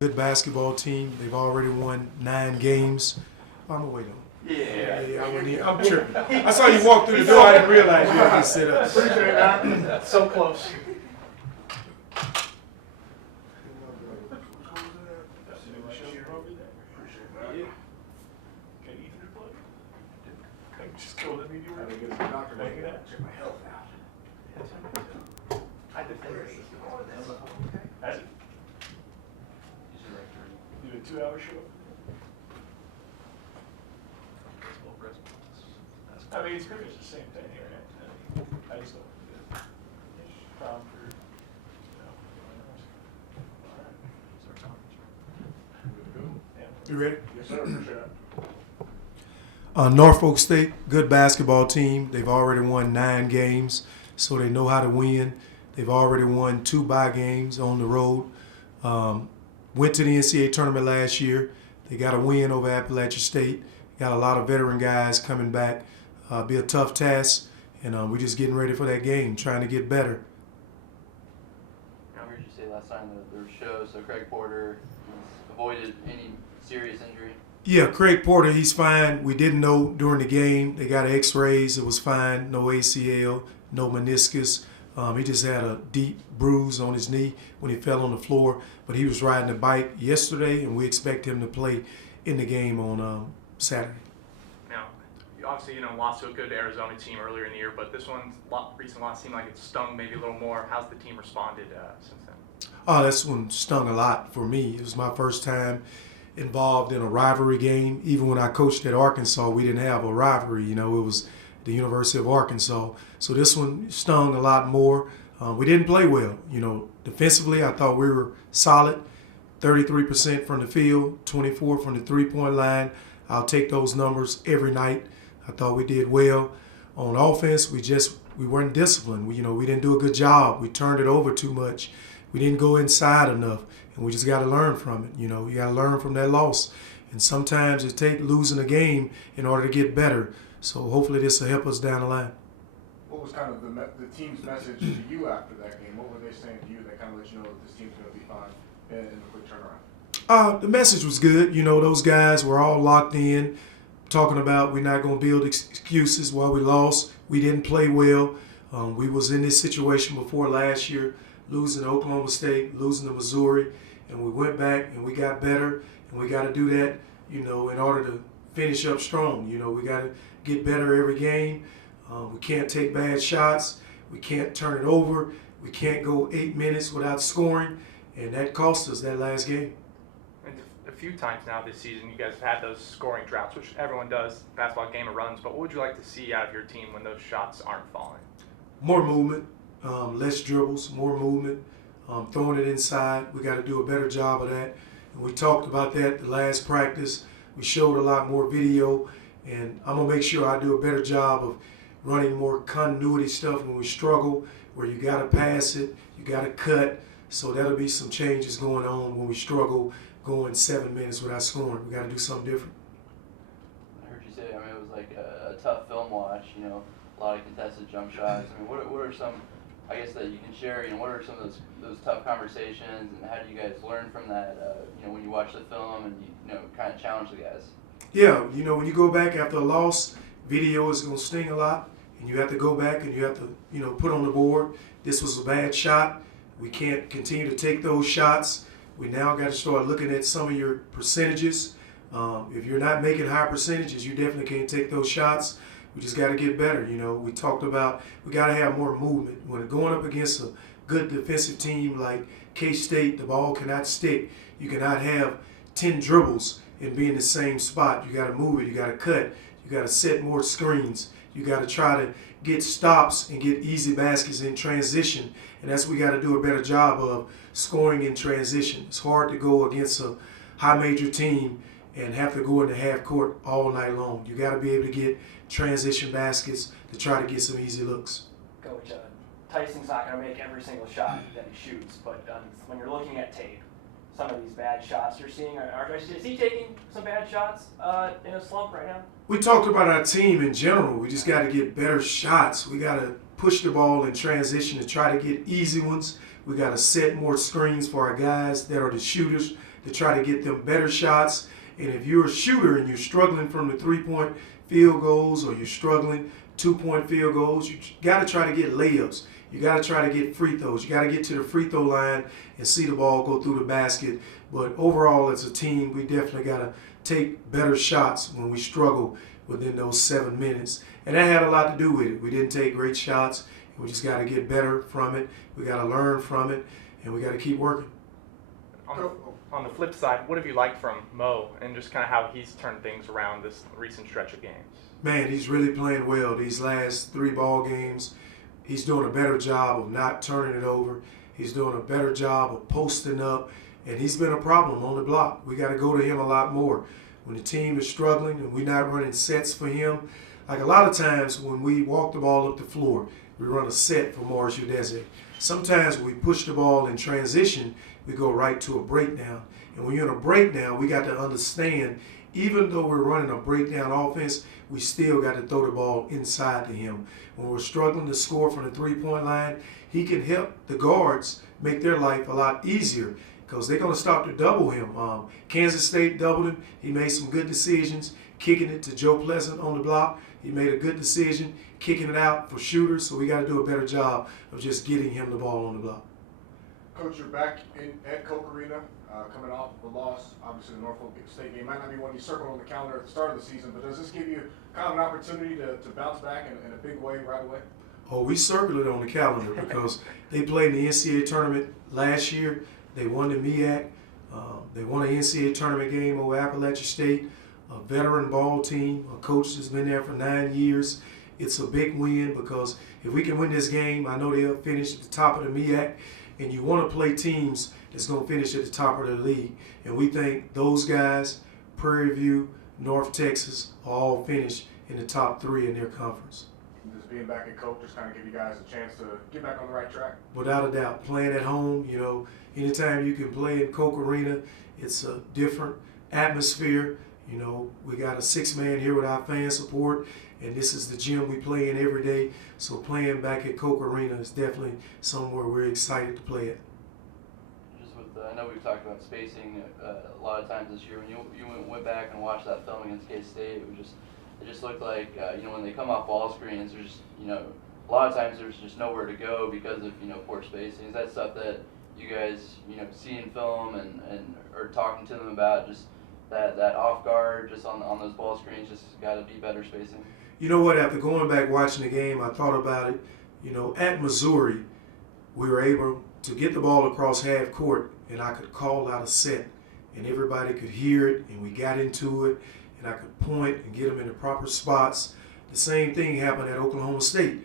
Good basketball team. They've already won 9 games. Oh, I'm gonna wait on. I'm tripping. I saw you walk through the door. I didn't realize you had to sit up. Appreciate that. So close. Just go let me do it. Doctor making that. Check my health out. I did that. Has it? Do a 2-hour show. I mean, it's pretty much the same thing here. I just don't. Found for, You ready? Yes, sir. Appreciate it. Norfolk State, good basketball team. They've already won 9 games, so they know how to win. They've already won 2 bye games on the road. Went to the NCAA tournament last year. They got a win over Appalachian State. Got a lot of veteran guys coming back. Be a tough task, and we're just getting ready for that game, trying to get better. I heard you say last time the show, so Craig Porter has avoided any serious injury. Yeah, Craig Porter, he's fine. We didn't know during the game. They got x-rays. It was fine. No ACL, no meniscus. He just had a deep bruise on his knee when he fell on the floor. But he was riding a bike yesterday, and we expect him to play in the game on Saturday. Now, obviously, lost to a good Arizona team earlier in the year, but this recent loss seemed like it stung maybe a little more. How's the team responded since then? Oh, this one stung a lot for me. It was my first time involved in a rivalry game. Even when I coached at Arkansas, we didn't have a rivalry. It was the University of Arkansas. So this one stung a lot more. We didn't play well. Defensively, I thought we were solid. 33% from the field, 24 from the three-point line. I'll take those numbers every night. I thought we did well. On offense, we weren't disciplined. We didn't do a good job. We turned it over too much. We didn't go inside enough, and we just got to learn from it. You got to learn from that loss. And sometimes it takes losing a game in order to get better. So hopefully this will help us down the line. What was kind of the team's message to you after that game? What were they saying to you that kind of let you know that this team's going to be fine in a quick turnaround? The message was good. Those guys were all locked in, talking about we're not going to build excuses while we lost. We didn't play well. We was in this situation before last year, losing to Oklahoma State, losing to Missouri, and we went back and we got better, and we got to do that, in order to finish up strong. We got to get better every game. We can't take bad shots. We can't turn it over. We can't go 8 minutes without scoring, and that cost us that last game. And a few times now this season, you guys have had those scoring droughts, which everyone does, basketball game of runs, but what would you like to see out of your team when those shots aren't falling? More movement, less dribbles, more movement, throwing it inside. We got to do a better job of that. And we talked about that the last practice. We showed a lot more video, and I'm going to make sure I do a better job of running more continuity stuff when we struggle, where you got to pass it, you got to cut. So that'll be some changes going on when we struggle going 7 minutes without scoring. We got to do something different. I heard you say, it was like a tough film watch, a lot of contested jump shots. What are some, I guess, that you can share, what are some of those tough conversations, and how do you guys learn from that, when you watch the film and you kind of challenge the guys? Yeah, when you go back after a loss, video is going to sting a lot, and you have to go back and you have to, put on the board, this was a bad shot. We can't continue to take those shots. We now got to start looking at some of your percentages. If you're not making high percentages, you definitely can't take those shots. We just got to get better. We talked about we got to have more movement. When going up against a good defensive team like K-State, the ball cannot stick. You cannot have 10 dribbles and be in the same spot. You got to move it. You got to cut. You got to set more screens. You got to try to get stops and get easy baskets in transition. And that's what we got to do a better job of, scoring in transition. It's hard to go against a high major team and have to go into half court all night long. You got to be able to get transition baskets to try to get some easy looks. Coach, Tyson's not going to make every single shot that he shoots, but when you're looking at tape, some of these bad shots you're seeing, is he taking some bad shots in a slump right now? We talked about our team in general. We just got to get better shots. We got to push the ball in transition to try to get easy ones. We got to set more screens for our guys that are the shooters. to try to get them better shots. And if you're a shooter and you're struggling from the 3-point field goals, or you're struggling 2-point field goals, you got to try to get layups. You got to try to get free throws. You got to get to the free throw line and see the ball go through the basket. But overall, as a team, we definitely got to take better shots when we struggle within those 7 minutes. And that had a lot to do with it. We didn't take great shots. We just got to get better from it. We got to learn from it, and we got to keep working. On the flip side, what have you liked from Mo and just kind of how he's turned things around this recent stretch of games? Man, he's really playing well. These last 3 ball games, he's doing a better job of not turning it over. He's doing a better job of posting up, and he's been a problem on the block. We got to go to him a lot more. When the team is struggling and we're not running sets for him, like a lot of times when we walk the ball up the floor, we run a set for Morris Udeze. Sometimes when we push the ball in transition, we go right to a breakdown. And when you're in a breakdown, we got to understand, even though we're running a breakdown offense, we still got to throw the ball inside to him. When we're struggling to score from the 3-point line, he can help the guards make their life a lot easier because they're going to start to double him. Kansas State doubled him. He made some good decisions, kicking it to Joe Pleasant on the block. He made a good decision, kicking it out for shooters, so we got to do a better job of just getting him the ball on the block. Coach, you're back at Coke Arena, coming off of a loss. Obviously, the Norfolk State game might not be one you circled on the calendar at the start of the season, but does this give you kind of an opportunity to bounce back in a big way right away? Oh, we circled it on the calendar because they played in the NCAA tournament last year. They won the MEAC. They won an NCAA tournament game over Appalachia State, a veteran ball team, a coach that's been there for 9 years. It's a big win because if we can win this game, I know they'll finish at the top of the MEAC. And you want to play teams that's going to finish at the top of the league. And we think those guys, Prairie View, North Texas, all finish in the top 3 in their conference. Just being back at Coke just kind of give you guys a chance to get back on the right track? Without a doubt. Playing at home, anytime you can play in Coke Arena, it's a different atmosphere. We got a 6-man here with our fan support, and this is the gym we play in every day. So playing back at Coke Arena is definitely somewhere we're excited to play at. Just with, I know we've talked about spacing a lot of times this year. When you went back and watched that film against K-State, it just looked like when they come off ball screens, there's just a lot of times there's just nowhere to go because of poor spacing. Is that stuff that you guys see in film and are talking to them about, just that off guard just on those ball screens, just got to be better spacing? You know what, after going back watching the game, I thought about it. At Missouri, we were able to get the ball across half court, and I could call out a set, and everybody could hear it, and we got into it, and I could point and get them in the proper spots. The same thing happened at Oklahoma State.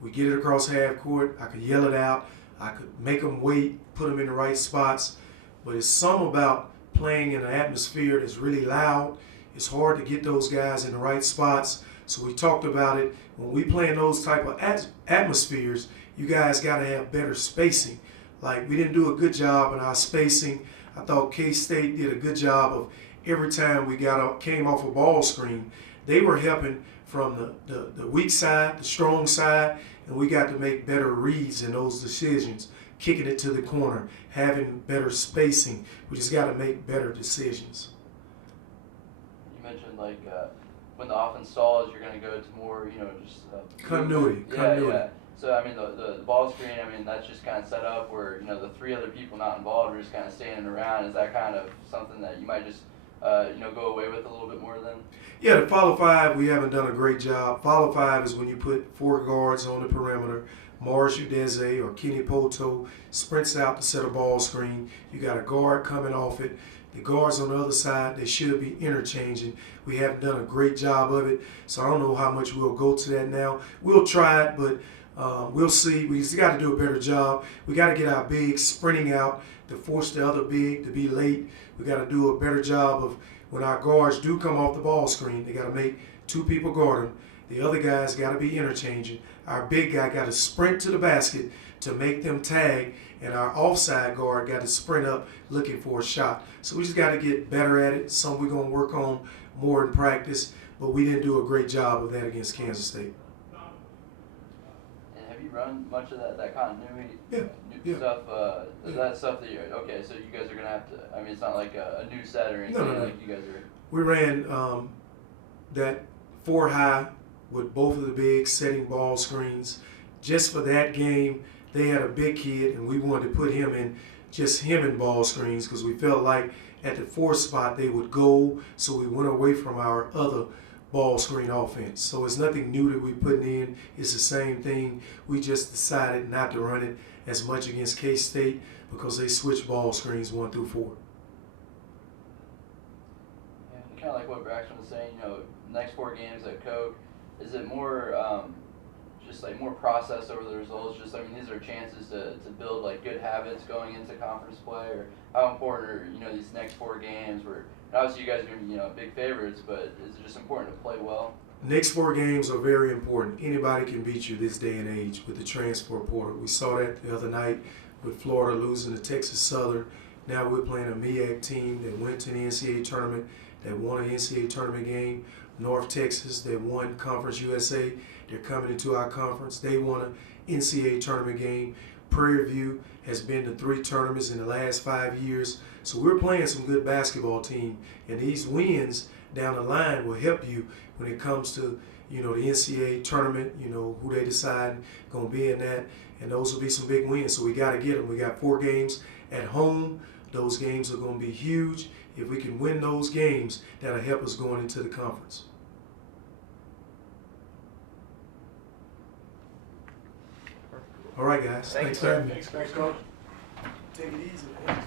We get it across half court, I could yell it out, I could make them wait, put them in the right spots, but it's something about playing in an atmosphere that's really loud. It's hard to get those guys in the right spots. So we talked about it. When we play in those type of atmospheres, you guys got to have better spacing. Like, we didn't do a good job in our spacing. I thought K-State did a good job of every time we came off a ball screen, they were helping from the weak side, the strong side, and we got to make better reads in those decisions, kicking it to the corner, having better spacing. We just got to make better decisions. You mentioned when the offense stalls, you're going to go to more, just continuity. Yeah. So the ball screen, that's just kind of set up where the 3 other people not involved are just kind of standing around. Is that kind of something that you might just go away with a little bit more then? Yeah, the Followfive, we haven't done a great job. Followfive is when you put 4 guards on the perimeter. Morris Udeze or Kenny Poto sprints out to set a ball screen. You got a guard coming off it. The guards on the other side, they should be interchanging. We haven't done a great job of it, so I don't know how much we'll go to that now. We'll try it, but we'll see. We just got to do a better job. We got to get our bigs sprinting out to force the other big to be late. We got to do a better job of when our guards do come off the ball screen, they got to make 2 people guard them. The other guys got to be interchanging. Our big guy got to sprint to the basket to make them tag, and our offside guard got to sprint up looking for a shot. So we just got to get better at it. Something we're going to work on more in practice, but we didn't do a great job of that against Kansas State. And have you run much of that continuity? Yeah. Yeah. stuff. Is that stuff that you're okay? So you guys are gonna have to. I mean, it's not like a new set or anything. No. Like you guys are. We ran that 4 high with both of the bigs setting ball screens. Just for that game, they had a big kid, and we wanted to put him in ball screens because we felt like at the 4 spot they would go, so we went away from our other ball screen offense. So it's nothing new that we're putting in. It's the same thing. We just decided not to run it as much against K-State because they switched ball screens 1 through 4. Yeah, kind of like what Braxton was saying. You know, next 4 games at Coke, is it more just like more process over the results? Just I mean, these are chances to build like good habits going into conference play, or how important are these next 4 games? Where obviously you guys are going to be big favorites, but is it just important to play well? Next 4 games are very important. Anybody can beat you this day and age with the transfer portal. We saw that the other night with Florida losing to Texas Southern. Now we're playing a MEAC team that went to the NCAA tournament, that won an NCAA tournament game. North Texas, that won Conference USA. They're coming into our conference. They won an NCAA tournament game. Prairie View has been to 3 tournaments in the last 5 years. So we're playing some good basketball team, and these wins down the line will help you when it comes to the NCAA tournament, who they decide going to be in that, and those will be some big wins. So we got to get them. We got 4 games at home. Those games are going to be huge. If we can win those games, that'll help us going into the conference. All right, guys. Thank you, Thanks for sir. having me. Thanks, Coach. Take it easy, man.